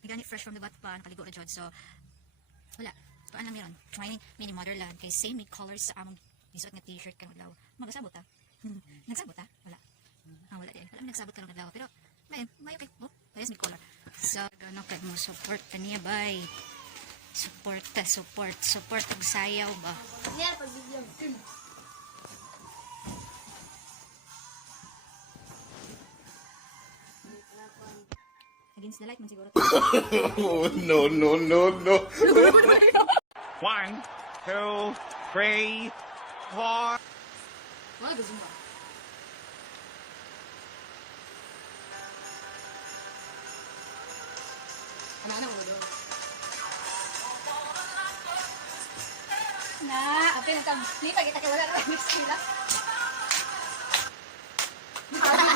Gani fresh from the bat pa, nakaligo na jud. So wala. Tuan lang meron. Mini motherland kay same may colors sa among isuot nga t-shirt kanang adlaw. Magasabot ta. Nagsabot ta? Wala. Wala din. Wala nagsabot kanang adlaw pero may okay. Oh, ayos may color. So gano kay mo support kaniya bay. Support ang sayaw ba. Yeah, pag-video. Against the light man siguro. No. 1, 2, 3, 4. Wala gusto mo. Ano ulo? Na, apin nagka-plita kita kay wala na mix sila.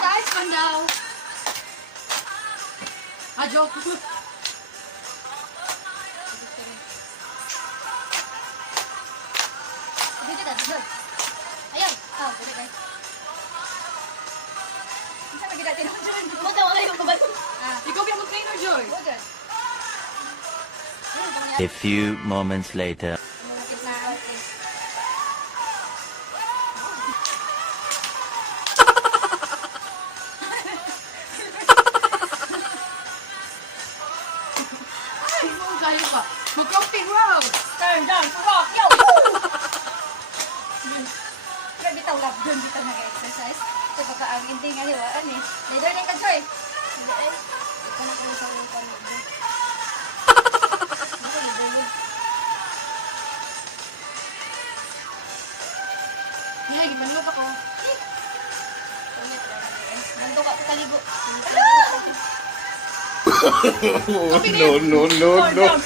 Guys, come down. Joke. Dito ka, dito. Ayun. Dito guys. Isa pa kita tinanong. Buta wala yung kabalo. Ikaw kaya mag-trainer, Joy. Buta. A few moments later. Malapit na okay. Kayo pa. Mag-crossing road. Turn down to rock. Yo! Kaya bitaw lap doon dito nag-exercise. So baka ang hindi nga hiwaan eh. Later na ka, Joy. Hindi eh. Ikaw na kung sa mga kalog doon. Ito, libre yun. Hey, gimanilap ako. Ulit lang. Nando ka sa kalibo. No. Parang